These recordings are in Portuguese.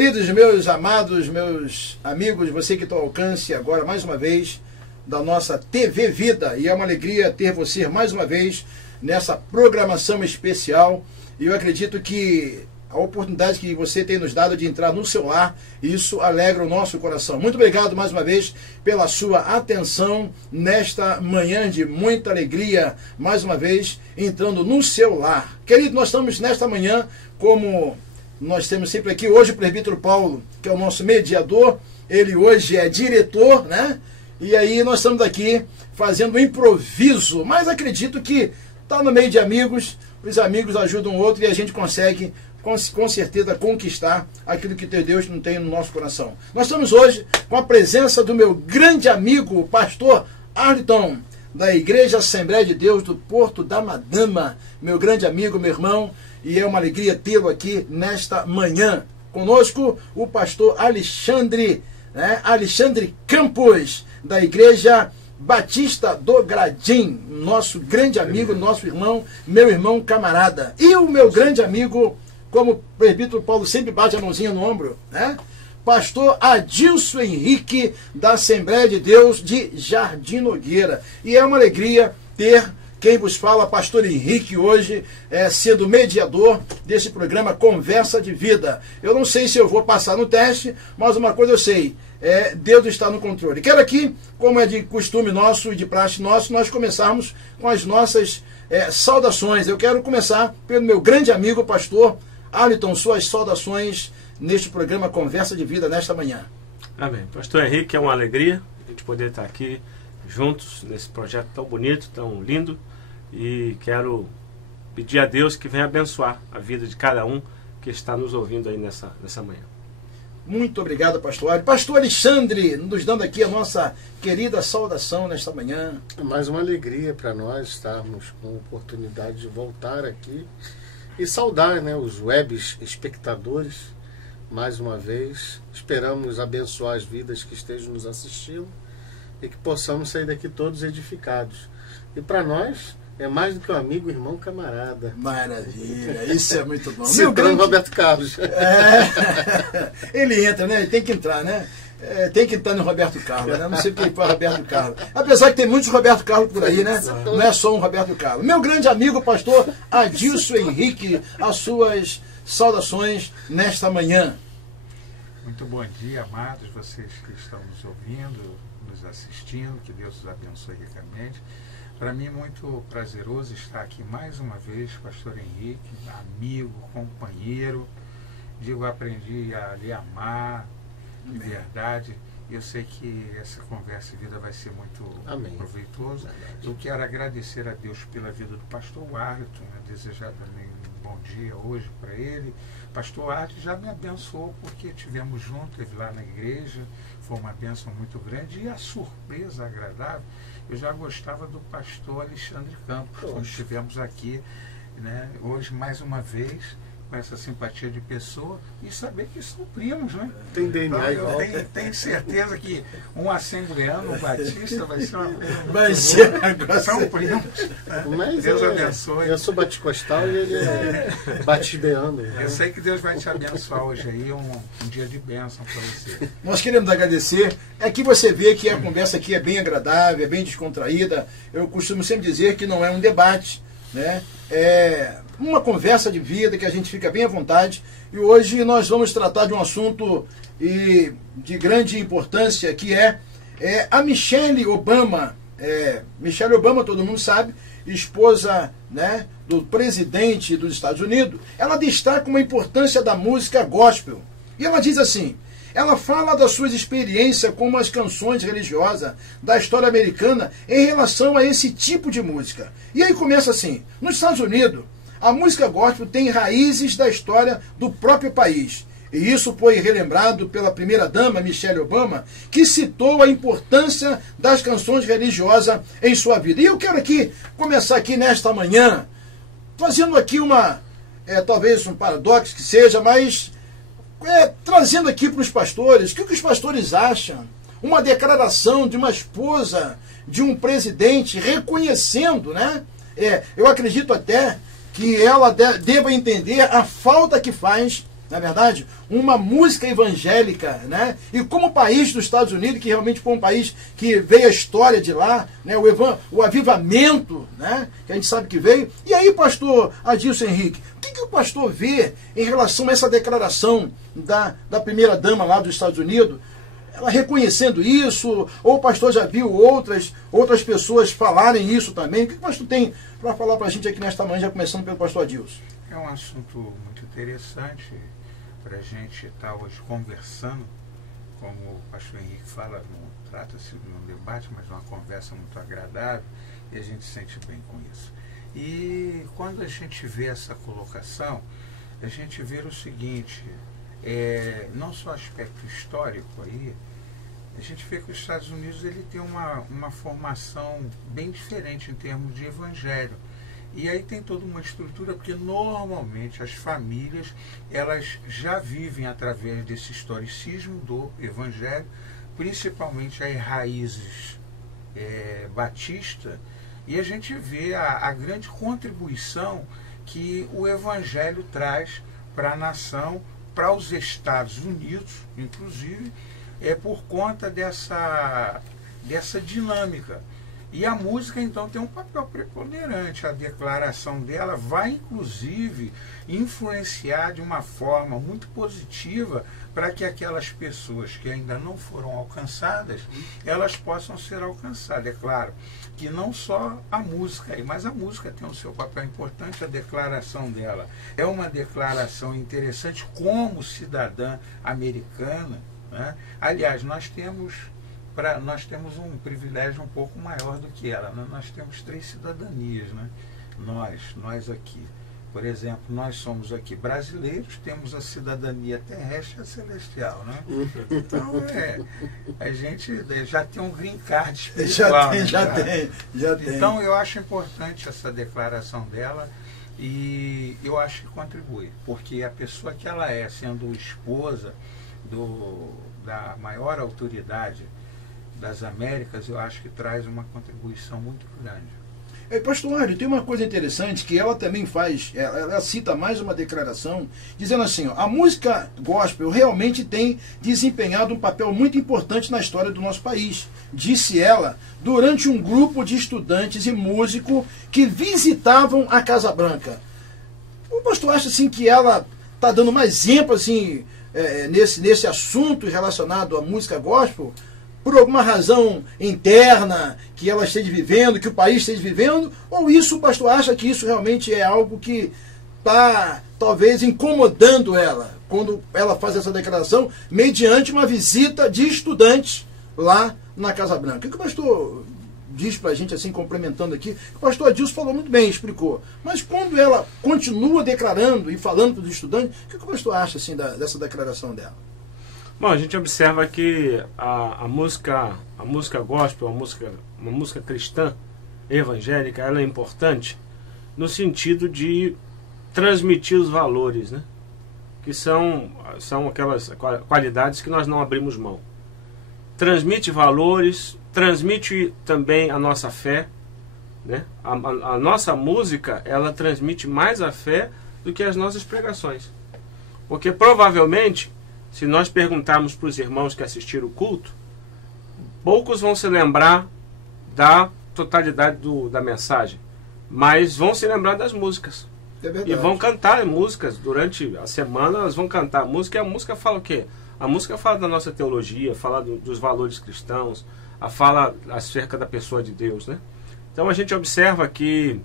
queridos, meus amados, meus amigos, você que está ao alcance agora, mais uma vez, da nossa TV Vida. E é uma alegria ter você mais uma vez nessa programação especial. E eu acredito que a oportunidade que você tem nos dado de entrar no seu lar, isso alegra o nosso coração. Muito obrigado mais uma vez pela sua atenção nesta manhã de muita alegria, mais uma vez entrando no seu lar. Querido, nós estamos nesta manhã, como nós temos sempre aqui, hoje o presbítero Paulo, que é o nosso mediador, ele hoje é diretor, né? E aí nós estamos aqui fazendo um improviso, mas acredito que está no meio de amigos, os amigos ajudam o outro e a gente consegue com certeza conquistar aquilo que Deus não tem no nosso coração. Nós estamos hoje com a presença do meu grande amigo, o pastor Arliton, da Igreja Assembleia de Deus do Porto da Madama, meu grande amigo, meu irmão, e é uma alegria tê-lo aqui nesta manhã. Conosco o pastor Alexandre, né? Alexandre Campos, da Igreja Batista do Gradim, nosso grande amigo, nosso irmão, meu irmão camarada. E o meu grande amigo, como o presbítero Paulo sempre bate a mãozinha no ombro, né? Pastor Adilson Henrique, da Assembleia de Deus de Jardim Nogueira. E é uma alegria ter quem vos fala, pastor Henrique, hoje, sendo mediador desse programa Conversa de Vida. Eu não sei se eu vou passar no teste, mas uma coisa eu sei, Deus está no controle. Quero aqui, como é de costume nosso e de praxe nosso, nós começarmos com as nossas saudações. Eu quero começar pelo meu grande amigo, pastor Arliton, suas saudações neste programa Conversa de Vida nesta manhã. Amém. Pastor Henrique, é uma alegria a gente poder estar aqui juntos nesse projeto tão bonito, tão lindo, e quero pedir a Deus que venha abençoar a vida de cada um que está nos ouvindo aí nessa manhã. Muito obrigado, pastor. Pastor Alexandre, nos dando aqui a nossa querida saudação nesta manhã. É mais uma alegria para nós estarmos com a oportunidade de voltar aqui e saudar, né, os web espectadores. Mais uma vez, esperamos abençoar as vidas que estejam nos assistindo e que possamos sair daqui todos edificados. E para nós, é mais do que um amigo, irmão, camarada. Maravilha, isso é muito bom. Meu grande Roberto Carlos. Ele entra, né? Ele tem que entrar, né? Tem que entrar no Roberto Carlos, né? Não sei porque ele fala Roberto Carlos. Apesar que tem muitos Roberto Carlos por aí, né? Não é só um Roberto Carlos. Meu grande amigo, pastor Adilson Henrique, as suas saudações nesta manhã. Muito bom dia, amados, vocês que estão nos ouvindo, nos assistindo, que Deus os abençoe ricamente. Para mim é muito prazeroso estar aqui mais uma vez, pastor Henrique, amigo, companheiro. Digo, aprendi a lhe amar de verdade. Eu sei que essa conversa de vida vai ser muito proveitoso. Eu quero agradecer a Deus pela vida do pastor Arliton, desejar também um bom dia hoje para ele. Pastor Arliton já me abençoou porque estivemos juntos, ele lá na igreja, foi uma bênção muito grande. E a surpresa agradável, eu já gostava do pastor Alexandre Campos, quando estivemos aqui, né, hoje mais uma vez, com essa simpatia de pessoa, e saber que são primos, né? Tem DNA então, eu tenho certeza que um assembleano, um batista, vai ser uma são primos. Mas Deus abençoe. Eu sou baticostal e ele é batisbeano. Eu sei que Deus vai te abençoar hoje aí, um dia de bênção para você. Nós queremos agradecer. Aqui você vê que a conversa aqui é bem agradável, é bem descontraída. Eu costumo sempre dizer que não é um debate, né? É uma conversa de vida que a gente fica bem à vontade. E hoje nós vamos tratar de um assunto de grande importância, que é a Michelle Obama. Michelle Obama, todo mundo sabe, esposa, né, do presidente dos Estados Unidos. Ela destaca uma importância da música gospel. E ela diz assim: ela fala das suas experiências como as canções religiosas da história americana em relação a esse tipo de música. E aí começa assim: nos Estados Unidos, a música gospel tem raízes da história do próprio país. E isso foi relembrado pela primeira-dama, Michelle Obama, que citou a importância das canções religiosas em sua vida. E eu quero aqui começar aqui nesta manhã, fazendo aqui talvez um paradoxo que seja, mas trazendo aqui para os pastores, o que os pastores acham? Uma declaração de uma esposa de um presidente reconhecendo, né? Eu acredito até que ela deva entender a falta que faz na verdade, uma música evangélica, né? E como o país dos Estados Unidos, que realmente foi um país que veio a história de lá, né? O avivamento, né? Que a gente sabe que veio. E aí, pastor Adilson Henrique, o que o pastor vê em relação a essa declaração da primeira-dama lá dos Estados Unidos? Ela reconhecendo isso, ou o pastor já viu outras pessoas falarem isso também? O que o pastor tem para falar para a gente aqui nesta manhã, já começando pelo pastor Adilson? É um assunto muito interessante para a gente estar hoje conversando, como o pastor Henrique fala, não trata-se de um debate, mas de uma conversa muito agradável, e a gente se sente bem com isso. E quando a gente vê essa colocação, a gente vê o seguinte, não só aspecto histórico aí, a gente vê que os Estados Unidos ele tem uma formação bem diferente em termos de evangelho. E aí tem toda uma estrutura, porque normalmente as famílias elas já vivem através desse historicismo do evangelho, principalmente as raízes batista, e a gente vê a grande contribuição que o evangelho traz para a nação, para os Estados Unidos, inclusive, por conta dessa dinâmica. E a música, então, tem um papel preponderante. A declaração dela vai, inclusive, influenciar de uma forma muito positiva para que aquelas pessoas que ainda não foram alcançadas, elas possam ser alcançadas. É claro que não só a música, mas a música tem o seu papel importante, a declaração dela. É uma declaração interessante como cidadã americana, né? Aliás, nós temos um privilégio um pouco maior do que ela, né? Nós temos 3 cidadanias, né? Nós aqui. Por exemplo, nós somos aqui brasileiros, temos a cidadania terrestre e a celestial, né? Então, a gente já tem um green card espiritual. Já tem. Então, eu acho importante essa declaração dela e eu acho que contribui, porque a pessoa que ela sendo esposa da maior autoridade das Américas, eu acho que traz uma contribuição muito grande. Pastor Mário, tem uma coisa interessante que ela também faz, ela cita mais uma declaração, dizendo assim, ó, a música gospel realmente tem desempenhado um papel muito importante na história do nosso país, disse ela, durante um grupo de estudantes e músicos que visitavam a Casa Branca. O pastor acha assim que ela está dando mais ênfase assim, nesse assunto relacionado à música gospel, por alguma razão interna que ela esteja vivendo, que o país esteja vivendo, ou isso o pastor acha que isso realmente é algo que está talvez incomodando ela, quando ela faz essa declaração, mediante uma visita de estudantes lá na Casa Branca? O que o pastor diz para a gente, assim, complementando aqui? O pastor Adilson falou muito bem, explicou, mas quando ela continua declarando e falando para os estudantes, o que o pastor acha assim, dessa declaração dela? Bom, a gente observa que a música gospel, uma música cristã, evangélica, ela é importante no sentido de transmitir os valores, né? Que são aquelas qualidades que nós não abrimos mão. Transmite valores, transmite também a nossa fé, né? A nossa música, ela transmite mais a fé do que as nossas pregações. Porque provavelmente, se nós perguntarmos para os irmãos que assistiram o culto, poucos vão se lembrar da totalidade da mensagem, mas vão se lembrar das músicas. E vão cantar músicas durante a semana, elas vão cantar música, e a música fala o quê? A música fala da nossa teologia, fala dos valores cristãos, fala acerca da pessoa de Deus, né? Então a gente observa que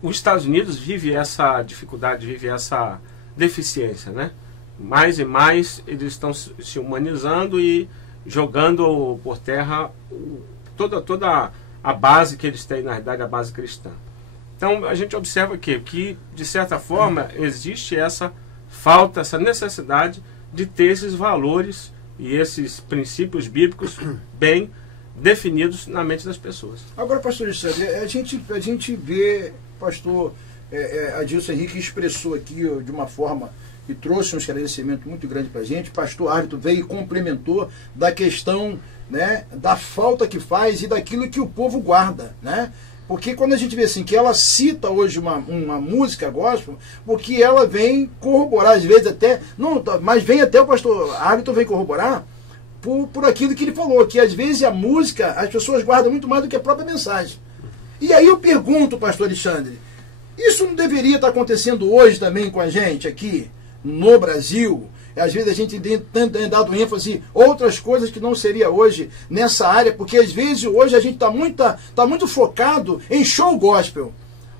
os Estados Unidos vive essa dificuldade, vive essa deficiência, né? Mais e mais eles estão se humanizando e jogando por terra toda a base que eles têm, na realidade, a base cristã. Então a gente observa que de certa forma existe essa falta, essa necessidade de ter esses valores e esses princípios bíblicos bem definidos na mente das pessoas. Agora, pastor Alexandre, a gente vê, pastor Adilson Henrique expressou aqui de uma forma e trouxe um esclarecimento muito grande para a gente. Pastor Árbitro veio e complementou da questão, né, da falta que faz e daquilo que o povo guarda, né? Porque quando a gente vê assim, que ela cita hoje uma música gospel, porque ela vem corroborar, às vezes até, não, mas vem até o pastor Arlington vem corroborar por aquilo que ele falou, que às vezes a música, as pessoas guardam muito mais do que a própria mensagem. E aí eu pergunto, pastor Alexandre, isso não deveria estar acontecendo hoje também com a gente aqui no Brasil? Às vezes a gente tem dado ênfase em outras coisas que não seria hoje nessa área, porque às vezes hoje a gente está muito focado em show gospel,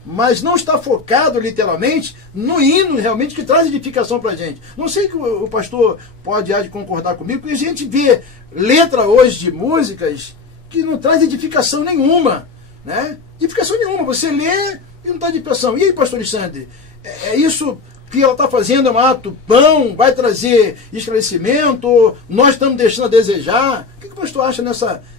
mas não está focado literalmente no hino realmente que traz edificação para a gente. Não sei que o pastor pode concordar comigo, porque a gente vê letra hoje de músicas que não traz edificação nenhuma, né? Edificação nenhuma, você lê e não está de edificação. E aí, pastor Alexandre, é isso que ela está fazendo, é um ato bom, vai trazer esclarecimento, nós estamos deixando a desejar? O que o pastor acha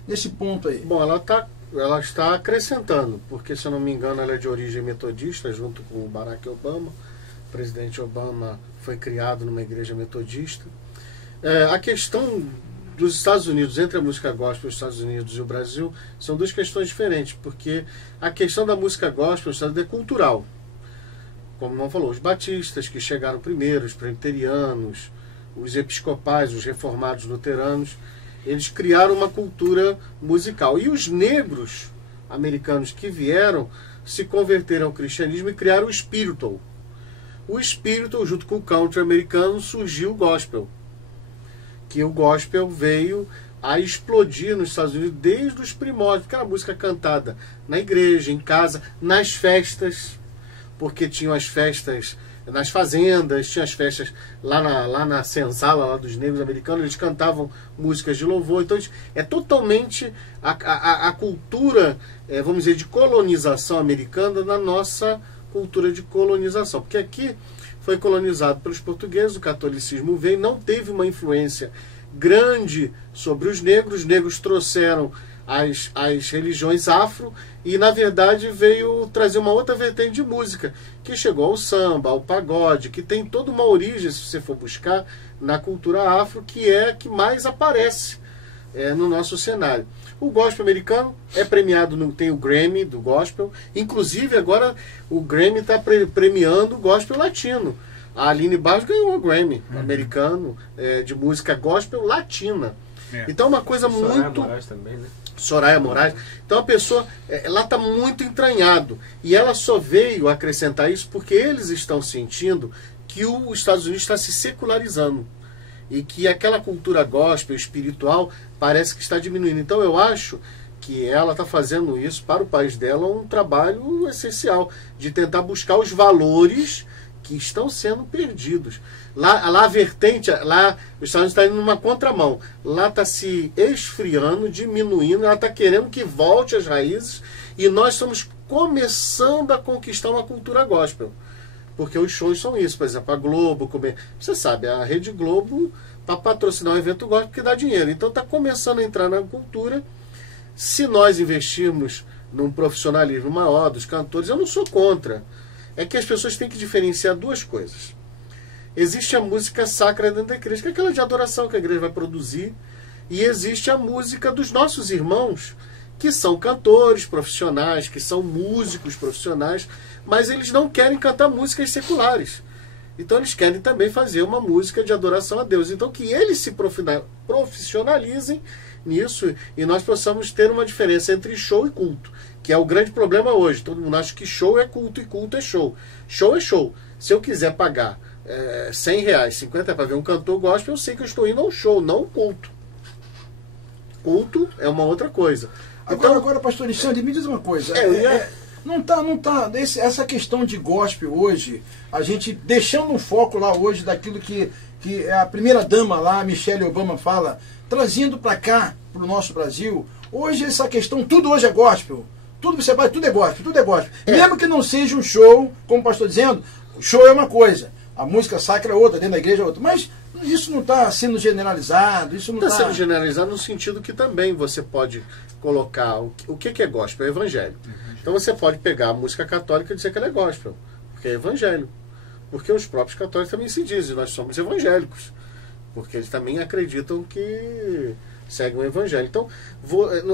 nesse ponto aí? Bom, ela está acrescentando, porque, se eu não me engano, ela é de origem metodista, junto com o Barack Obama. O presidente Obama foi criado numa igreja metodista. A questão dos Estados Unidos, entre a música gospel dos Estados Unidos e o Brasil, são duas questões diferentes, porque a questão da música gospel nos Estados Unidos é cultural. Como não falou, os batistas que chegaram primeiro, os presbiterianos, os episcopais, os reformados luteranos, eles criaram uma cultura musical. E os negros americanos que vieram se converteram ao cristianismo e criaram o spiritual. O spiritual, junto com o country americano, surgiu o gospel. Que o gospel veio a explodir nos Estados Unidos desde os primórdios, porque era música cantada na igreja, em casa, nas festas, porque tinham as festas nas fazendas, tinha as festas lá na senzala lá dos negros americanos, eles cantavam músicas de louvor. Então é totalmente a cultura, vamos dizer, de colonização americana na nossa cultura de colonização, porque aqui foi colonizado pelos portugueses, o catolicismo veio, não teve uma influência grande sobre os negros trouxeram as religiões afro e, na verdade, veio trazer uma outra vertente de música, que chegou ao samba, ao pagode, que tem toda uma origem, se você for buscar, na cultura afro, que é a que mais aparece no nosso cenário. O gospel americano é premiado, tem o Grammy do gospel, inclusive agora o Grammy está premiando o gospel latino. A Aline Barros ganhou o Grammy americano de música gospel latina. Então é uma coisa Soraya muito... Moraes também, né? Soraya Moraes. Então a pessoa, ela está muito entranhado. E ela só veio acrescentar isso porque eles estão sentindo que os Estados Unidos está se secularizando. E que aquela cultura gospel, espiritual, parece que está diminuindo. Então eu acho que ela está fazendo isso para o país dela um trabalho essencial, de tentar buscar os valores que estão sendo perdidos. Lá a vertente, lá os Estados Unidos está indo numa contramão. Lá está se esfriando, diminuindo, ela está querendo que volte às raízes e nós estamos começando a conquistar uma cultura gospel. Porque os shows são isso, por exemplo, a Globo, você sabe, a Rede Globo, para patrocinar um evento gospel, porque dá dinheiro. Então está começando a entrar na cultura. Se nós investirmos num profissionalismo maior dos cantores, eu não sou contra. É que as pessoas têm que diferenciar duas coisas. Existe a música sacra dentro da igreja, que é aquela de adoração que a igreja vai produzir, e existe a música dos nossos irmãos, que são cantores profissionais, que são músicos profissionais, mas eles não querem cantar músicas seculares. Então eles querem também fazer uma música de adoração a Deus. Então que eles se profissionalizem nisso e nós possamos ter uma diferença entre show e culto, que é o grande problema hoje. Todo mundo acha que show é culto e culto é show. Show é show. Se eu quiser pagar R$100, R$50 para ver um cantor gospel, eu sei que eu estou indo ao show, não ao culto. Culto é uma outra coisa. Agora, pastor Alexandre, me diz uma coisa. Não tá essa questão de gospel hoje, a gente deixando um foco lá hoje daquilo que a primeira dama lá, Michelle Obama, fala, trazendo para cá, para o nosso Brasil. Hoje essa questão, tudo hoje é gospel. Tudo você vai, tudo é gospel, tudo é gospel. Mesmo que não seja um show, como o pastor dizendo, o show é uma coisa, a música sacra é outra, dentro da igreja é outra. Mas isso não está sendo generalizado, isso não está... sendo generalizado no sentido que também você pode colocar o que é gospel, é evangelho. Então você pode pegar a música católica e dizer que ela é gospel, porque é evangelho. Porque os próprios católicos também se dizem, nós somos evangélicos. Porque eles também acreditam que seguem o evangelho. Então,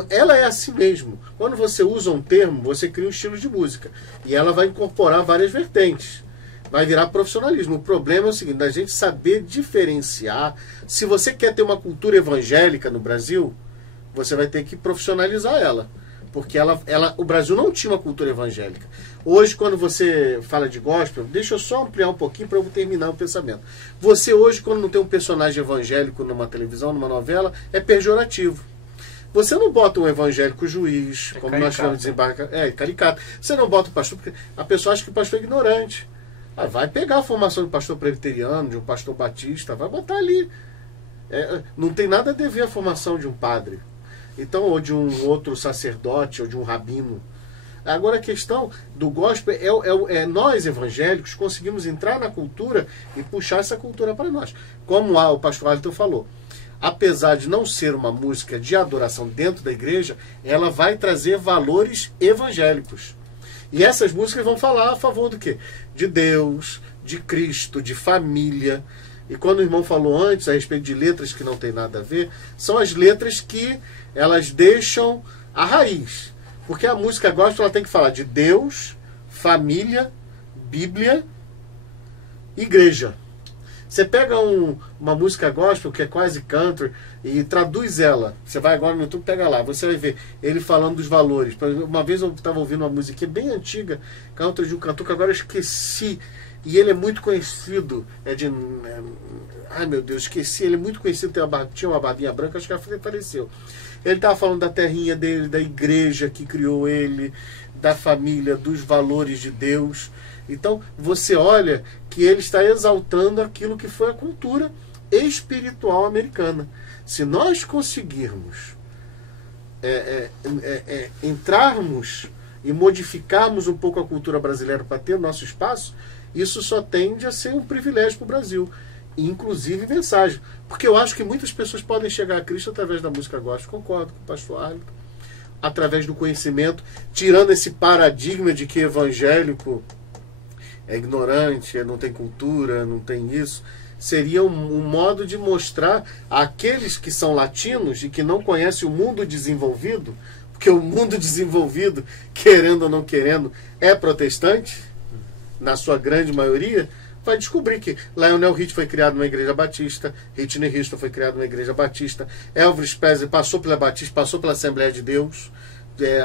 ela é assim mesmo. Quando você usa um termo, você cria um estilo de música. E ela vai incorporar várias vertentes. Vai virar profissionalismo. O problema é o seguinte, da gente saber diferenciar. Se você quer ter uma cultura evangélica no Brasil, você vai ter que profissionalizar ela. Porque o Brasil não tinha uma cultura evangélica. Hoje, quando você fala de gospel, deixa eu só ampliar um pouquinho para eu terminar o pensamento. Você hoje, quando não tem um personagem evangélico numa televisão, numa novela, é pejorativo. Você não bota um evangélico juiz, como nós chamamos de desembarque, caricato. Você não bota o pastor, porque a pessoa acha que o pastor é ignorante. Vai pegar a formação do pastor presbiteriano, de um pastor batista, vai botar ali. Não tem nada a dever a formação de um padre. Então, ou de um outro sacerdote, ou de um rabino. Agora a questão do gospel é nós evangélicos conseguimos entrar na cultura e puxar essa cultura para nós. Como o pastor Alisson falou, apesar de não ser uma música de adoração dentro da igreja, ela vai trazer valores evangélicos. E essas músicas vão falar a favor do quê? De Deus, de Cristo, de família. E quando o irmão falou antes a respeito de letras que não tem nada a ver, são as letras que elas deixam a raiz. Porque a música gospel ela tem que falar de Deus, família, Bíblia, igreja. Você pega uma música gospel que é quase country e traduz ela. Você vai agora no YouTube, pega lá, você vai ver ele falando dos valores. Uma vez eu estava ouvindo uma musiquinha bem antiga, country de um cantor que agora eu esqueci. E ele é muito conhecido. Ai meu Deus, esqueci. Ele é muito conhecido, tinha uma barbinha branca, acho que ela faleceu. Ele estava falando da terrinha dele, da igreja que criou ele, da família, dos valores de Deus. Então, você olha que ele está exaltando aquilo que foi a cultura espiritual americana. Se nós conseguirmos entrarmos e modificarmos um pouco a cultura brasileira para ter o nosso espaço, isso só tende a ser um privilégio para o Brasil. Inclusive mensagem. Porque eu acho que muitas pessoas podem chegar a Cristo através da música gospel. Concordo com o pastor Arlington. Através do conhecimento, tirando esse paradigma de que evangélico é ignorante, não tem cultura, não tem isso. Seria um modo de mostrar àqueles que são latinos e que não conhecem o mundo desenvolvido, porque o mundo desenvolvido, querendo ou não querendo, é protestante, na sua grande maioria, vai descobrir que Lionel Richie foi criado numa igreja batista, Whitney Houston foi criado numa igreja batista, Elvis Presley passou pela Batista, passou pela Assembleia de Deus,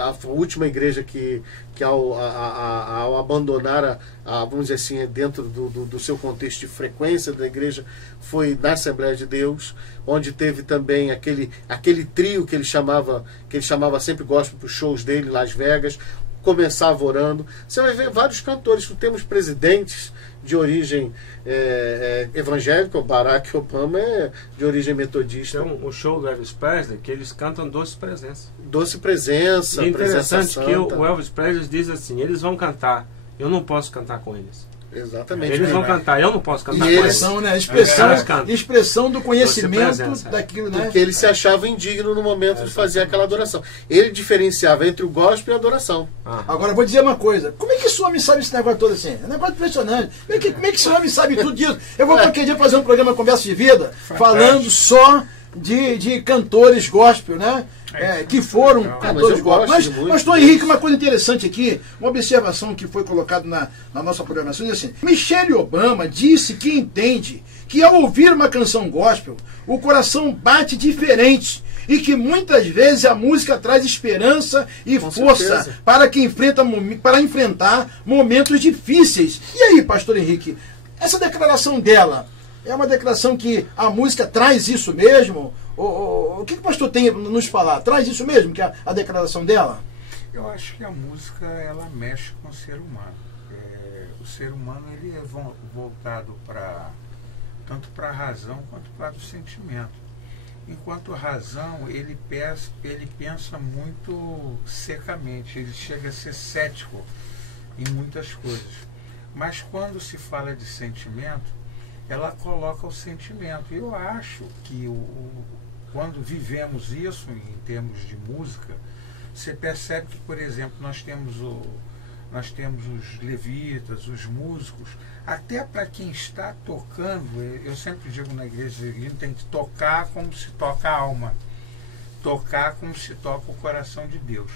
a última igreja que ao abandonar, vamos dizer assim, dentro do seu contexto de frequência da igreja, foi na Assembleia de Deus, onde teve também aquele trio que ele chamava sempre gospel para os shows dele, Las Vegas, começava orando. Você vai ver vários cantores, temos presidentes de origem evangélica, o Barack Obama é de origem metodista. Então, o show do Elvis Presley, que eles cantam Doce Presença. Doce Presença, e interessante Presença que Santa. o Elvis Presley diz assim, eles vão cantar, eu não posso cantar com eles. Exatamente. Eles vão cantar, eu não posso cantar E com eles eles. são, né, Cantam. expressão do conhecimento presença, daquilo, né? Porque ele se achava indigno no momento de fazer aquela adoração. Ele diferenciava entre o gospel e a adoração. Agora, vou dizer uma coisa. Como é que esse homem sabe esse negócio todo assim? É um negócio impressionante. Como é que esse homem sabe tudo disso? Eu vou qualquer dia fazer um programa Conversa de Vida, falando só de cantores gospel, né? Que foram cantores gospel. Mas Tom Henrique, uma coisa interessante aqui, uma observação que foi colocada na nossa programação, diz assim: Michelle Obama disse que entende que ao ouvir uma canção gospel, o coração bate diferente e que muitas vezes a música traz esperança e força para enfrentar momentos difíceis. E aí, pastor Henrique, essa declaração dela é uma declaração que a música traz isso mesmo? O que o pastor tem a nos falar? Traz isso mesmo, que é a declaração dela? Eu acho que a música, ela mexe com o ser humano. O ser humano, ele é voltado tanto para a razão quanto para o sentimento. Enquanto a razão, ele pensa muito secamente, ele chega a ser cético em muitas coisas. Mas quando se fala de sentimento, ela coloca o sentimento. Eu acho que quando vivemos isso em termos de música, você percebe que, por exemplo, nós temos os levitas, os músicos, até para quem está tocando, eu sempre digo na igreja, a gente tem que tocar como se toca a alma. tocar como se toca o coração de Deus.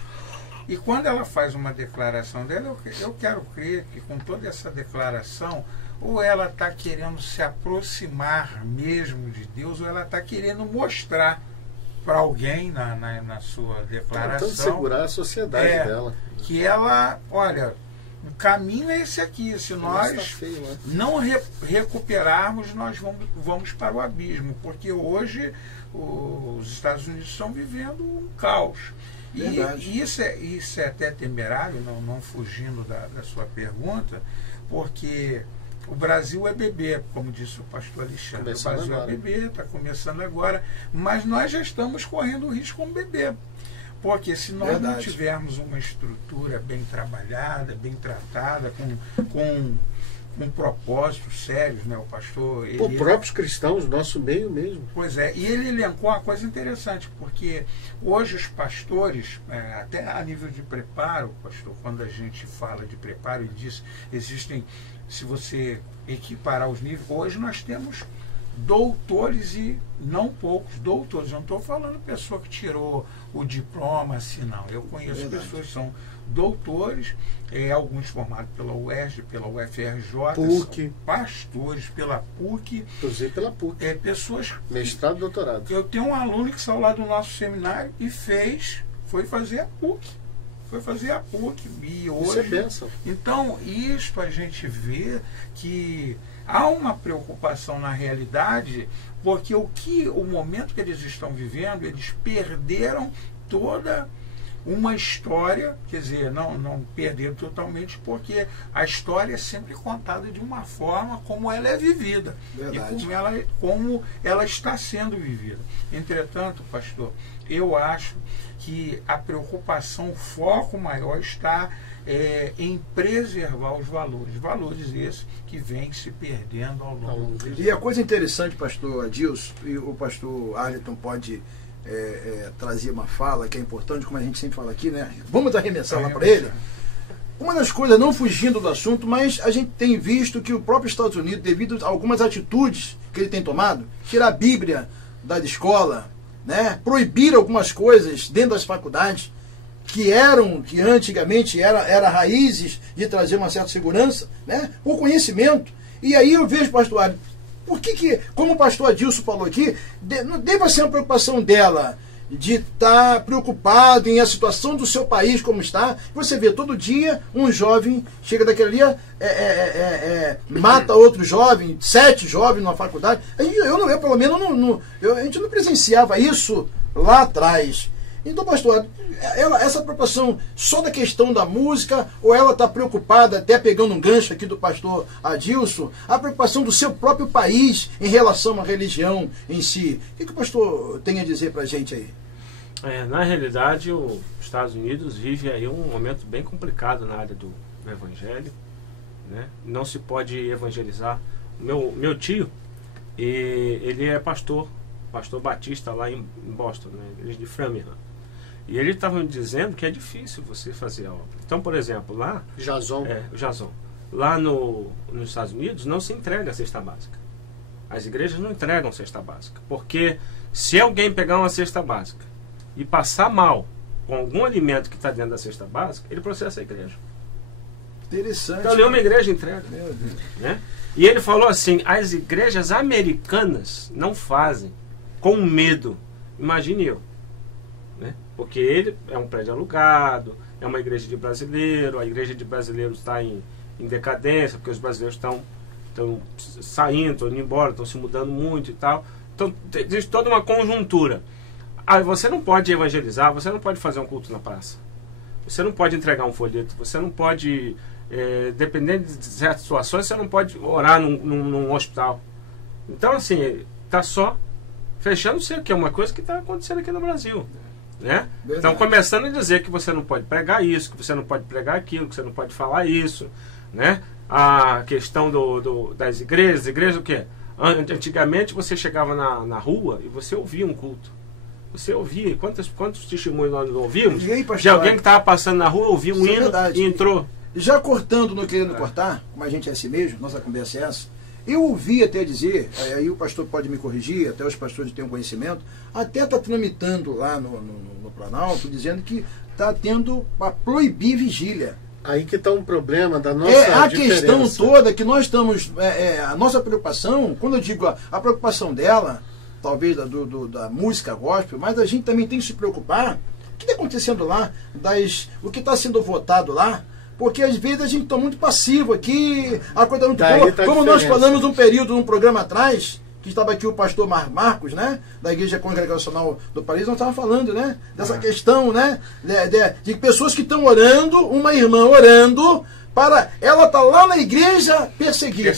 E quando ela faz uma declaração dela, eu quero crer que com toda essa declaração, ou ela está querendo se aproximar mesmo de Deus, ou ela está querendo mostrar para alguém na sua declaração. Tentando segurar a sociedade dela. Que ela, olha, o caminho é esse aqui. Se nós tá feio, né? não recuperarmos, nós vamos para o abismo. Porque hoje os Estados Unidos estão vivendo um caos. E isso é até temerário, não fugindo da sua pergunta, porque o Brasil é bebê, como disse o pastor Alexandre. Começando o Brasil agora. é bebê, está começando agora, mas nós já estamos correndo o risco como bebê. Porque se nós não tivermos uma estrutura bem trabalhada, bem tratada, com propósitos sérios, né? O pastor... Por próprios cristãos, nosso meio mesmo. Pois é, e ele elencou uma coisa interessante, porque hoje os pastores, até a nível de preparo, pastor, quando a gente fala de preparo, ele diz, existem, se você equiparar os níveis, hoje nós temos doutores e não poucos doutores. Eu não estou falando pessoa que tirou o diploma assim, não. Eu conheço pessoas que são doutores, alguns formados pela UERJ, pela UFRJ, PUC, pastores pela PUC. Inclusive pela PUC. Pessoas. Mestrado e doutorado. Eu tenho um aluno que saiu lá do nosso seminário e foi fazer a PUC. E hoje, isso é bênção. Então, isto a gente vê que há uma preocupação na realidade, porque o momento que eles estão vivendo, eles perderam toda uma história, quer dizer, não perderam totalmente, porque a história é sempre contada de uma forma como ela é vivida. Verdade. E como ela está sendo vivida. Entretanto, pastor, eu acho que a preocupação, o foco maior está em preservar os valores esses que vêm se perdendo ao longo do tempo. E a coisa interessante, pastor Adilson, e o pastor Arlton pode trazer uma fala que é importante, como a gente sempre fala aqui, né? Vamos arremessar lá para ele. Uma das coisas, não fugindo do assunto, mas a gente tem visto que o próprio Estados Unidos, devido a algumas atitudes que ele tem tomado, tirar a Bíblia da escola, né? Proibir algumas coisas dentro das faculdades, que antigamente eram raízes de trazer uma certa segurança, né? O conhecimento. E aí eu vejo, pastor Arlton, por que, como o pastor Adilson falou aqui, deva ser uma preocupação dela de estar preocupado em a situação do seu país como está. Você vê todo dia um jovem chega daquele ali, mata outro jovem, 7 jovens numa faculdade. Eu pelo menos, a gente não presenciava isso lá atrás. Então, pastor, essa preocupação só da questão da música, ou ela está preocupada, até pegando um gancho aqui do pastor Adilson, a preocupação do seu próprio país em relação à religião em si? O que o pastor tem a dizer para a gente aí? Na realidade, os Estados Unidos vive aí um momento bem complicado na área do evangelho, né? Não se pode evangelizar. Meu tio, ele é pastor batista lá em Boston, né? Igreja de Framingham. E ele estava me dizendo que é difícil você fazer a obra. Então, por exemplo, lá... Jason. Lá nos Estados Unidos não se entrega a cesta básica. As igrejas não entregam cesta básica. Porque se alguém pegar uma cesta básica e passar mal com algum alimento que está dentro da cesta básica, ele processa a igreja. Interessante. Então, nenhuma igreja entrega. Meu Deus. Né? E ele falou assim, as igrejas americanas não fazem com medo. Imagine eu. Né? Porque ele é um prédio alugado, é uma igreja de brasileiro, a igreja de brasileiros está em decadência, porque os brasileiros estão saindo, estão indo embora, estão se mudando muito e tal. Então, existe toda uma conjuntura. Você não pode evangelizar, você não pode fazer um culto na praça. Você não pode entregar um folheto, você não pode, dependendo de certas situações, você não pode orar num hospital. Então, assim, está só fechando-se, que é uma coisa que está acontecendo aqui no Brasil. Né? Então, começando a dizer que você não pode pregar isso, que você não pode pregar aquilo, que você não pode falar isso. Né? A questão das igrejas o quê? Antigamente você chegava na rua e você ouvia um culto. Você ouvia, quantos testemunhos nós não ouvimos? Aí, pastor, de alguém que estava passando na rua, ouvia um hino e entrou. Já cortando, não querendo cortar, como a gente é assim mesmo, nossa conversa é essa, Eu ouvi até dizer, aí o pastor pode me corrigir, até os pastores têm um conhecimento, até está tramitando lá no Planalto, dizendo que está tendo para proibir vigília. Aí que está um problema da nossa a diferença. questão toda que nós estamos, a nossa preocupação, quando eu digo a preocupação dela, talvez da música gospel, mas a gente também tem que se preocupar, o que está acontecendo lá, o que está sendo votado lá, porque às vezes a gente está muito passivo aqui, a coisa é muito boa. Tá Como nós falamos um período, num programa atrás, que estava aqui o pastor Marcos, né, da Igreja Congregacional do Paraíso, nós estávamos falando, né, dessa questão, né, de pessoas que estão orando, uma irmã orando, ela está lá na igreja perseguida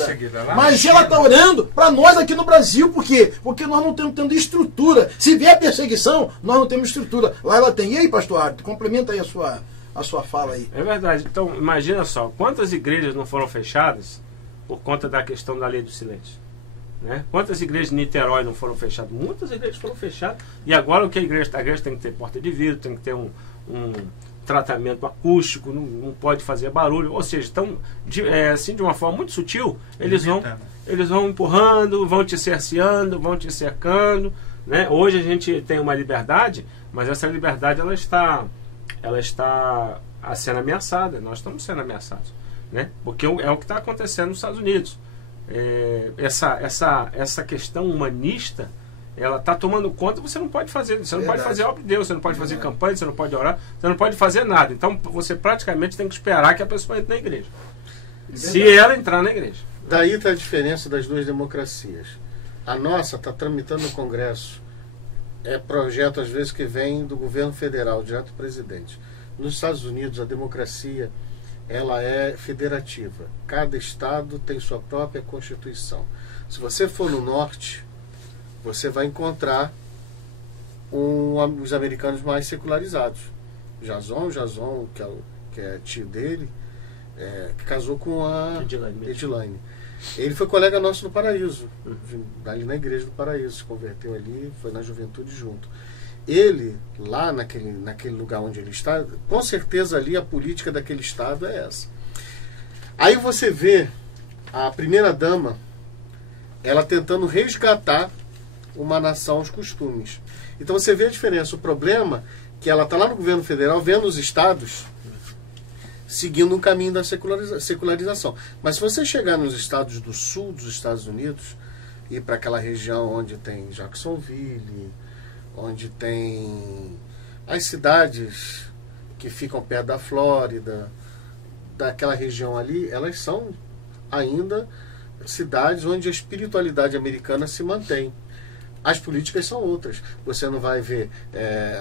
mas ela está orando para nós aqui no Brasil, por quê? Porque nós não estamos tendo estrutura. Se vier perseguição, nós não temos estrutura. Lá ela tem. E aí, pastor Arthur, complementa aí a sua fala aí. É verdade. Então, imagina só, quantas igrejas não foram fechadas por conta da questão da lei do silêncio? Né? Quantas igrejas de Niterói não foram fechadas? Muitas igrejas foram fechadas. E agora o que a igreja tem que ter porta de vidro, tem que ter um tratamento acústico, não pode fazer barulho. Ou seja, estão assim, de uma forma muito sutil, eles vão empurrando, vão te cerceando, vão te cercando. Né? Hoje a gente tem uma liberdade, mas essa liberdade ela está sendo ameaçada. Nós estamos sendo ameaçados. Né? Porque é o que está acontecendo nos Estados Unidos. Essa questão humanista, ela está tomando conta. Você não pode fazer, você não pode fazer obra de Deus, você não pode fazer campanha, você não pode orar, você não pode fazer nada. Então você praticamente tem que esperar que a pessoa entre na igreja, se ela entrar na igreja. Daí está a diferença das duas democracias. A nossa está tramitando no Congresso, projeto às vezes que vem do governo federal, direto do presidente. Nos Estados Unidos a democracia ela é federativa. Cada estado tem sua própria constituição. Se você for no norte, você vai encontrar os americanos mais secularizados. Jason, que é tio dele, que casou com a Edilane. Ele foi colega nosso no Paraíso, ali na igreja do Paraíso, se converteu ali, foi na juventude junto. Ele, lá naquele lugar onde ele está, com certeza ali a política daquele estado é essa. Aí você vê a primeira-dama, ela tentando resgatar uma nação, os costumes. Então você vê a diferença. O problema é que ela está lá no governo federal, vendo os estados seguindo um caminho da secularização. Mas se você chegar nos estados do sul dos Estados Unidos, ir para aquela região onde tem Jacksonville, onde tem as cidades que ficam perto da Flórida, daquela região ali, elas são ainda cidades onde a espiritualidade americana se mantém. As políticas são outras. Você não vai ver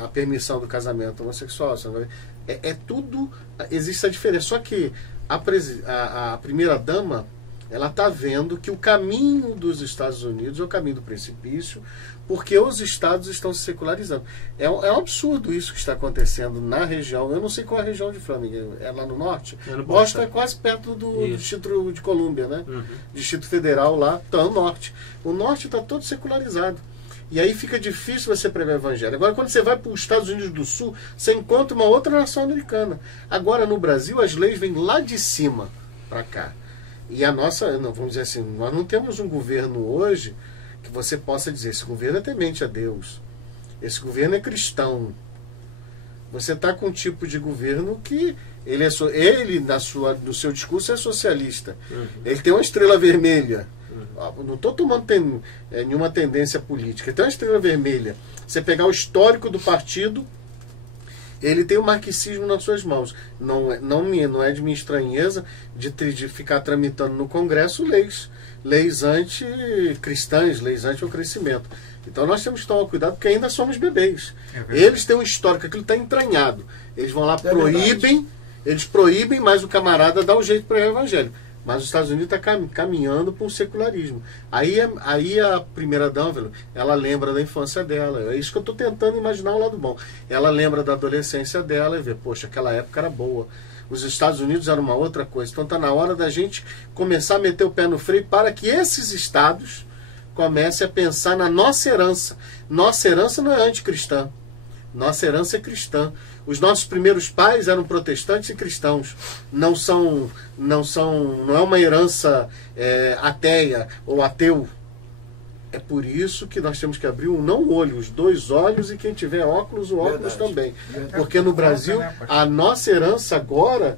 a permissão do casamento homossexual, você não vai ver, tudo, existe a diferença. Só que a primeira-dama, ela está vendo que o caminho dos Estados Unidos é o caminho do precipício, porque os estados estão se secularizando. É um absurdo isso que está acontecendo na região. Eu não sei qual é a região de Framingham, é lá no norte. Boston é quase perto do Distrito de Colômbia, né? Distrito Federal lá, está no norte. O norte está todo secularizado. E aí fica difícil você pregar o evangelho. Agora, quando você vai para os Estados Unidos do Sul, você encontra uma outra nação americana. Agora, no Brasil, as leis vêm lá de cima para cá. E a nossa, vamos dizer assim, nós não temos um governo hoje que você possa dizer, esse governo é temente a Deus, esse governo é cristão. Você está com um tipo de governo que ele no seu discurso é socialista. Ele tem uma estrela vermelha. Não estou tomando nenhuma tendência política. Ele tem uma estrela vermelha. Você pegar o histórico do partido, ele tem o marxismo nas suas mãos. Não é de minha estranheza de ficar tramitando no Congresso leis anticristãs, leis anti-crescimento. Então nós temos que tomar cuidado, porque ainda somos bebês. Eles têm um histórico, aquilo está entranhado. Eles vão lá, proíbem, mas o camarada dá um jeito para o evangelho. Mas os Estados Unidos está caminhando para um secularismo. Aí a primeira-dama, ela lembra da infância dela. É isso que eu estou tentando imaginar o lado bom. Ela lembra da adolescência dela e vê, poxa, aquela época era boa. Os Estados Unidos eram uma outra coisa. Então está na hora da gente começar a meter o pé no freio para que esses estados comecem a pensar na nossa herança. Nossa herança não é anticristã. Nossa herança é cristã. Os nossos primeiros pais eram protestantes e cristãos. Não é uma herança ateia ou ateu. É por isso que nós temos que abrir um não olho, os dois olhos, e quem tiver óculos, o óculos também. Porque no Brasil, a nossa herança agora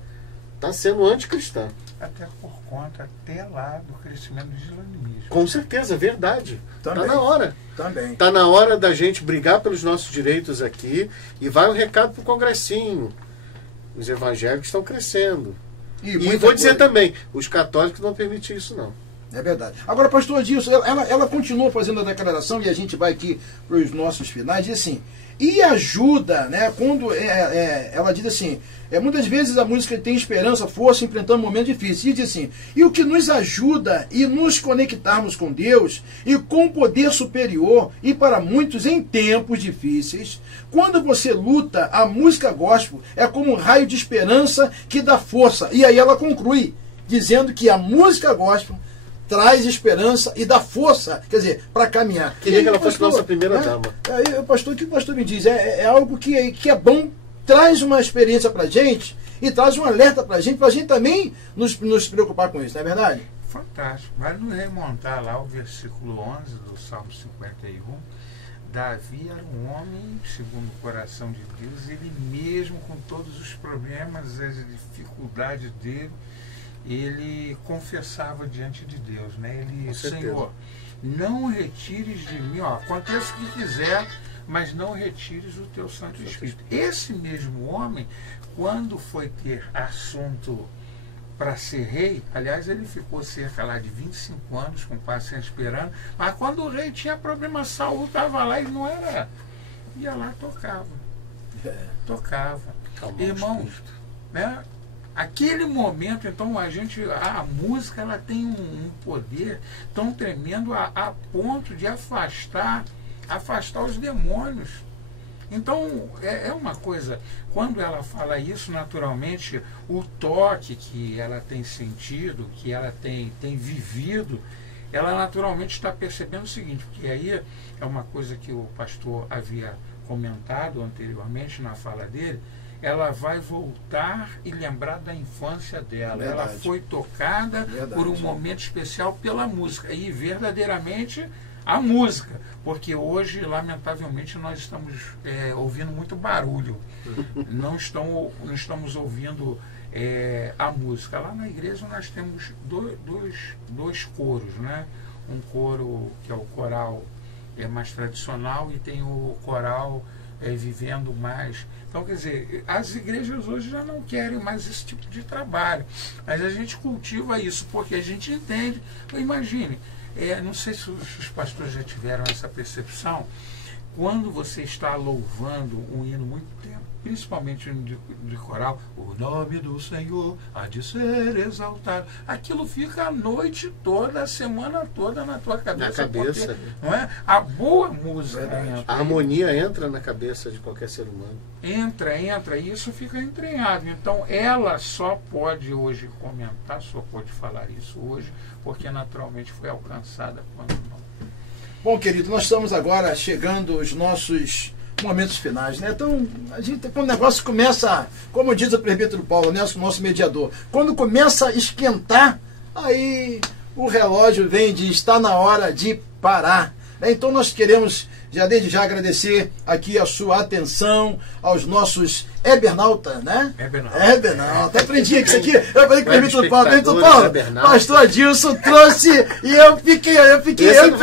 está sendo anticristã. Até por conta, até lá, do crescimento do islamismo. Com certeza, é verdade. Está na hora. Também. Está na hora da gente brigar pelos nossos direitos aqui. E vai um recado para o Congressinho. Os evangélicos estão crescendo. E vou dizer também, os católicos não vão permitir isso, não. É verdade. Agora, pastor Adilson, ela continua fazendo a declaração, e a gente vai aqui para os nossos finais, diz assim, e ajuda, né, quando ela diz assim, muitas vezes a música tem esperança, força, enfrentando momentos difíceis, e diz assim, e o que nos ajuda e nos conectarmos com Deus e com o poder superior, e para muitos em tempos difíceis, quando você luta, a música gospel é como um raio de esperança que dá força. E aí ela conclui, dizendo que a música gospel traz esperança e dá força, quer dizer, para caminhar. Queria que ela fosse nossa primeira dama. Pastor, o que o pastor me diz? É algo que é bom, traz uma experiência para a gente e traz um alerta para a gente também nos preocupar com isso, não é verdade? Fantástico. Vai nos remontar lá o versículo 11 do Salmo 51. Davi era um homem segundo o coração de Deus, ele mesmo com todos os problemas, as dificuldades dele, ele confessava diante de Deus, né? Ele, Senhor, não retires de mim, aconteça o que quiser, mas não retires o teu Santo Espírito. Esse mesmo homem, quando foi ter assunto para ser rei, aliás, ele ficou cerca lá de 25 anos com paciência esperando, mas quando o rei tinha problema, Saul estava lá e não era, ia lá, tocava. Irmãos, né? Aquele momento, então, a música ela tem um poder tão tremendo a ponto de afastar os demônios. Então, é uma coisa, quando ela fala isso, naturalmente, o toque que ela tem sentido, que ela tem vivido, ela naturalmente está percebendo o seguinte, porque aí é uma coisa que o pastor havia comentado anteriormente na fala dele, ela vai voltar e lembrar da infância dela. Verdade. Ela foi tocada por um momento especial pela música. E verdadeiramente a música. Porque hoje, lamentavelmente, nós estamos ouvindo muito barulho. Não estamos ouvindo a música. Lá na igreja nós temos dois coros, né? Um coro que é o coral mais tradicional e tem o coral vivendo mais. Então, quer dizer, as igrejas hoje já não querem mais esse tipo de trabalho. Mas a gente cultiva isso, porque a gente entende. Então, imagine, não sei se os pastores já tiveram essa percepção, quando você está louvando um hino muito tempo, principalmente um de coral, o nome do Senhor há de ser exaltado. Aquilo fica a noite toda, a semana toda na tua cabeça. Na cabeça. Porque, não é? A boa música entra. A harmonia entra na cabeça de qualquer ser humano. Entra, e isso fica entranhado. Então, ela só pode hoje comentar, só pode falar isso hoje, porque naturalmente foi alcançada quando não. Bom, querido, nós estamos agora chegando aos nossos momentos finais, né? Então, quando o negócio começa, como diz o presbítero Paulo, né, o nosso mediador, quando começa a esquentar, aí o relógio vem e diz, está na hora de parar. Então nós queremos, desde já agradecer aqui a sua atenção aos nossos Ebernauta, né? Ebernauta. Até aprendi que isso aqui, eu falei que o presbítero Paulo, pastor Adilson trouxe e eu fiquei, eu presbítero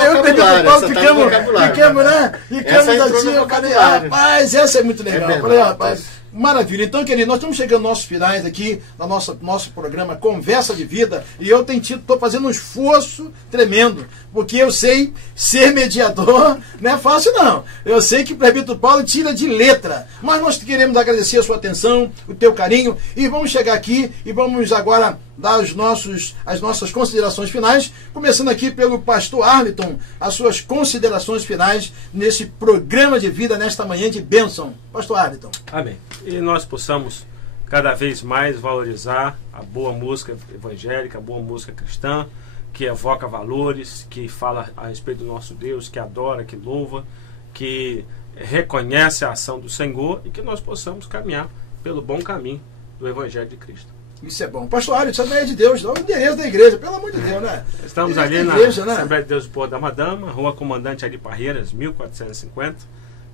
Paulo, ficamos, né? Ficamos assim, eu falei, rapaz, essa é muito legal. Eu falei, rapaz, maravilha. Então, querido, nós estamos chegando aos nossos finais aqui, no nosso programa Conversa de Vida, e eu estou fazendo um esforço tremendo, porque eu sei ser mediador, não é fácil não. Eu sei que o presbítero Paulo tira de letra, mas nós queremos agradecer a sua atenção, o teu carinho, e vamos chegar aqui e vamos agora dar as nossas considerações finais, começando aqui pelo pastor Arlington, as suas considerações finais nesse programa de vida, nesta manhã de bênção. Pastor Arlington. Amém. E nós possamos cada vez mais valorizar a boa música evangélica, a boa música cristã, que evoca valores, que fala a respeito do nosso Deus, que adora, que louva, que reconhece a ação do Senhor e que nós possamos caminhar pelo bom caminho do Evangelho de Cristo. Isso é bom. Pastor Alisson, isso não é de Deus, não. É o endereço da igreja, pelo amor de Deus, né? Estamos ali na igreja, né? Assembleia de Deus do Povo da Madama, Rua Comandante Ari Parreiras, 1450.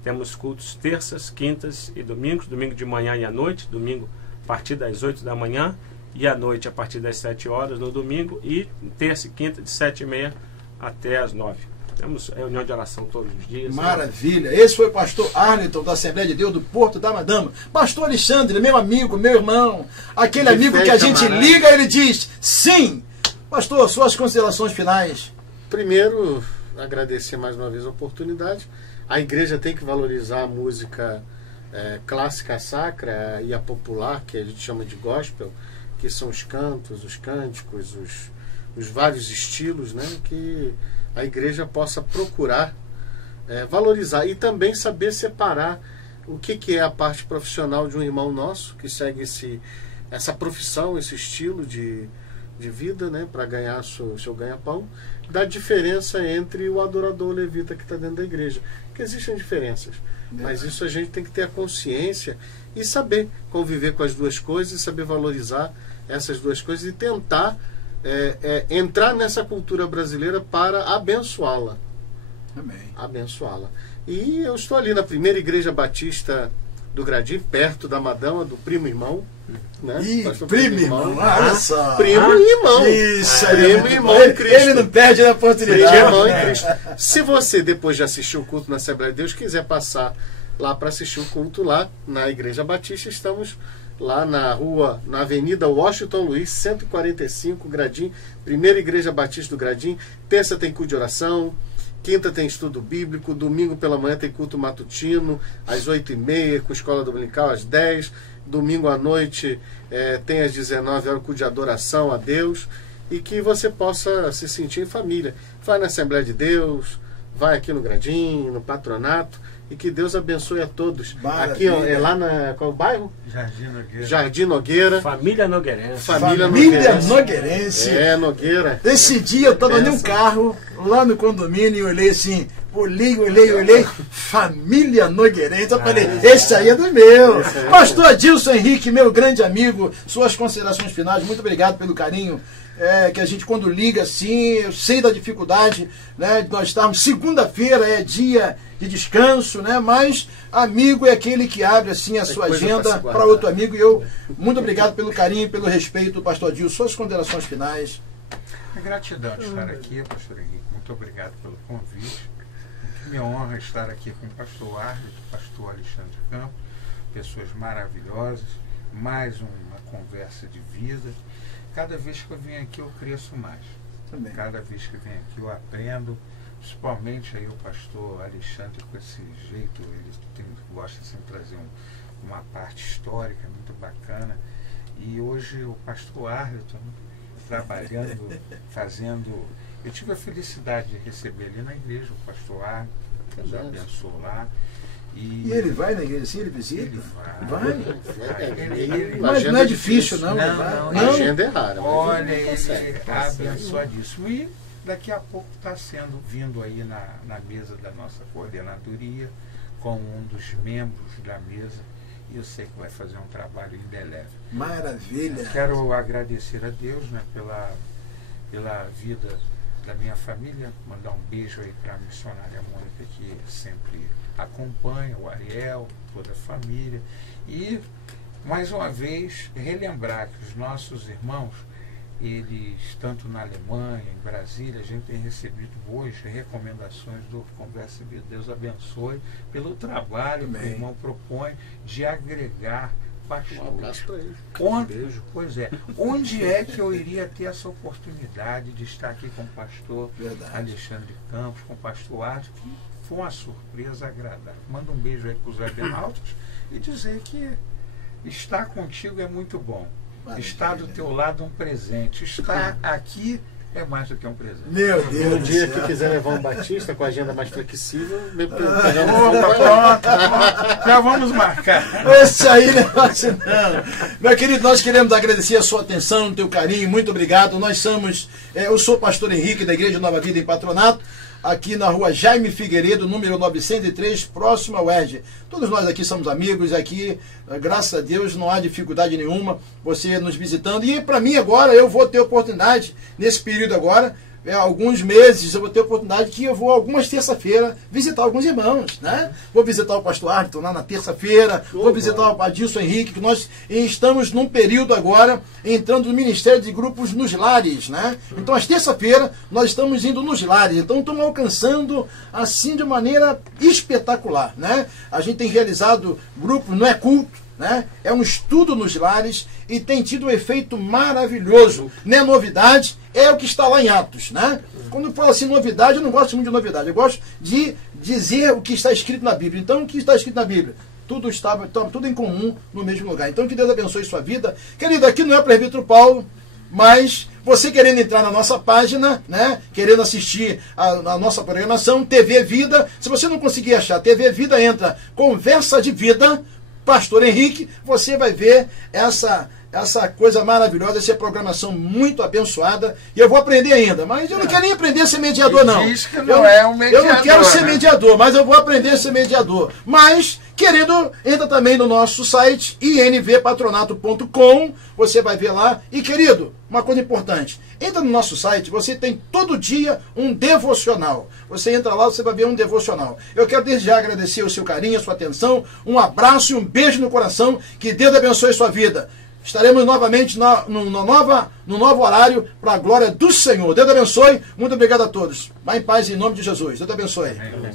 Temos cultos terças, quintas e domingos. Domingo de manhã e à noite. Domingo a partir das 8 da manhã e à noite a partir das 7 horas no domingo. E terça e quinta de 7h30 até as 9. Temos reunião de oração todos os dias. Maravilha. Esse foi o pastor Arlington, da Assembleia de Deus do Porto da Madama. Pastor Alexandre, meu amigo, meu irmão. Aquele amigo que a gente liga e ele diz sim. Pastor, suas considerações finais. Primeiro, agradecer mais uma vez a oportunidade. A igreja tem que valorizar a música clássica sacra e a popular, que a gente chama de gospel, que são os cantos, os cânticos, os vários estilos, né, que a igreja possa procurar valorizar e também saber separar o que é a parte profissional de um irmão nosso que segue essa profissão, esse estilo de vida, né, para ganhar seu ganha-pão, da diferença entre o adorador levita que está dentro da igreja. Porque existem diferenças, mas isso a gente tem que ter a consciência e saber conviver com as duas coisas e saber valorizar essas duas coisas e tentar entrar nessa cultura brasileira para abençoá-la. Amém. Abençoá-la. E eu estou ali na primeira igreja batista do Gradim, perto da Madama, do primo irmão. Né? Primo irmão, olha só. Primo irmão. Isso, primo irmão em Cristo. Ele não perde a oportunidade. Primo irmão em Cristo. Se você, depois de assistir o culto na Assembleia de Deus, quiser passar lá para assistir o culto lá na Igreja Batista, estamos lá na Avenida Washington Luiz, 145, Gradim, primeira Igreja Batista do Gradim. Terça tem culto de oração, quinta tem estudo bíblico, domingo pela manhã tem culto matutino, às 8h30, com escola dominical às 10h, domingo à noite tem às 19 horas culto de adoração a Deus, e que você possa se sentir em família. Vai na Assembleia de Deus, vai aqui no Gradim, no Patronato, e que Deus abençoe a todos. Maravilha. Aqui lá na... Qual é o bairro? Jardim Nogueira. Jardim Nogueira. Família Nogueirense. Família Nogueirense. Nogueira. Esse dia eu estava em um carro lá no condomínio e olhei assim, olhei, Família Nogueirense. Eu falei, esse aí é do meu. Pastor Adilson Henrique, meu grande amigo, suas considerações finais, muito obrigado pelo carinho. Que a gente, quando liga assim, eu sei da dificuldade, né, de nós estarmos, segunda-feira é dia de descanso, né, mas amigo é aquele que abre assim a sua agenda para outro amigo, e eu, muito obrigado pelo carinho e pelo respeito, pastor Adilson, suas considerações finais. É gratidão de estar aqui, pastor Henrique, muito obrigado pelo convite, muito me honra estar aqui com o pastor Arlington, pastor Alexandre Campos, pessoas maravilhosas, mais uma conversa de vida. Cada vez que eu venho aqui eu cresço mais. Também. Cada vez que eu venho aqui eu aprendo, principalmente aí o pastor Alexandre com esse jeito, ele gosta sempre de trazer uma parte histórica muito bacana. E hoje o pastor Arlington trabalhando, fazendo... Eu tive a felicidade de receber ali na igreja o pastor Arlington, que nos abençoou lá. E ele vai na igreja assim, ele visita? Ele vai. Mas não é difícil, não. Não. A agenda é rara. Olha, ele abençoadíssimo. E daqui a pouco está vindo aí na mesa da nossa coordenadoria, com um dos membros da mesa. E eu sei que vai fazer um trabalho indelével. Maravilha. Quero agradecer a Deus, né, pela vida da minha família, mandar um beijo aí para a missionária Mônica, que sempre acompanha, o Ariel, toda a família, e mais uma vez relembrar que os nossos irmãos, eles, tanto na Alemanha, em Brasília, a gente tem recebido boas recomendações do Conversa de Deus abençoe pelo trabalho que o irmão propõe de agregar pastores. Um abraço para ele. Beijo. Pois é. Onde é que eu iria ter essa oportunidade de estar aqui com o pastor Alexandre Campos, com o pastor Arthur, que foi uma surpresa agradável. Manda um beijo aí para os webnautas e dizer que estar contigo é muito bom. Estar do teu lado um presente. Estar aqui é mais do que um presente. Meu Deus. No dia que quiser levar um batista com a agenda mais flexível, já vamos marcar. Esse aí negócio não. Meu querido, nós queremos agradecer a sua atenção, o teu carinho, muito obrigado. Eu sou o pastor Henrique, da Igreja Nova Vida em Patronato. aqui na rua Jaime Figueiredo, número 903, próximo ao ERJ. Todos nós aqui somos amigos, aqui, graças a Deus, não há dificuldade nenhuma você nos visitando. E para mim agora, eu vou ter oportunidade, nesse período agora, alguns meses, eu vou ter oportunidade que eu vou algumas terça-feira visitar alguns irmãos, né? Vou visitar o pastor Arthur lá na terça-feira, vou visitar o Adilson Henrique, que nós estamos num período agora, entrando no Ministério de Grupos nos Lares, né? Então, às terça-feira, nós estamos indo nos lares, então estamos alcançando, assim, de maneira espetacular, né? A gente tem realizado grupos, não é culto, né? É um estudo nos lares e tem tido um efeito maravilhoso. Não é novidade, é o que está lá em Atos, né? Quando eu falo assim novidade, eu não gosto muito de novidade, eu gosto de dizer o que está escrito na Bíblia. Então, o que está escrito na Bíblia? Tudo estava tudo em comum no mesmo lugar. Então, que Deus abençoe sua vida. Querido, aqui não é o presbítero Paulo, mas você querendo entrar na nossa página, né, querendo assistir a nossa programação, TV Vida, se você não conseguir achar TV Vida, entra Conversa de Vida, Pastor Henrique, você vai ver essa coisa maravilhosa, essa programação muito abençoada, e eu vou aprender ainda, mas eu não quero nem aprender a ser mediador, não. Diz que não é um mediador, eu não quero ser né? mediador, mas eu vou aprender a ser mediador. Mas, querido, entra também no nosso site, invpatronato.com, você vai ver lá. E, querido, uma coisa importante, entra no nosso site, você tem todo dia um devocional. Você entra lá, você vai ver um devocional. Eu quero desde já agradecer o seu carinho, a sua atenção, um abraço e um beijo no coração, que Deus abençoe sua vida. Estaremos novamente no novo horário para a glória do Senhor. Deus abençoe. Muito obrigado a todos. Vá em paz em nome de Jesus. Deus abençoe. Amém.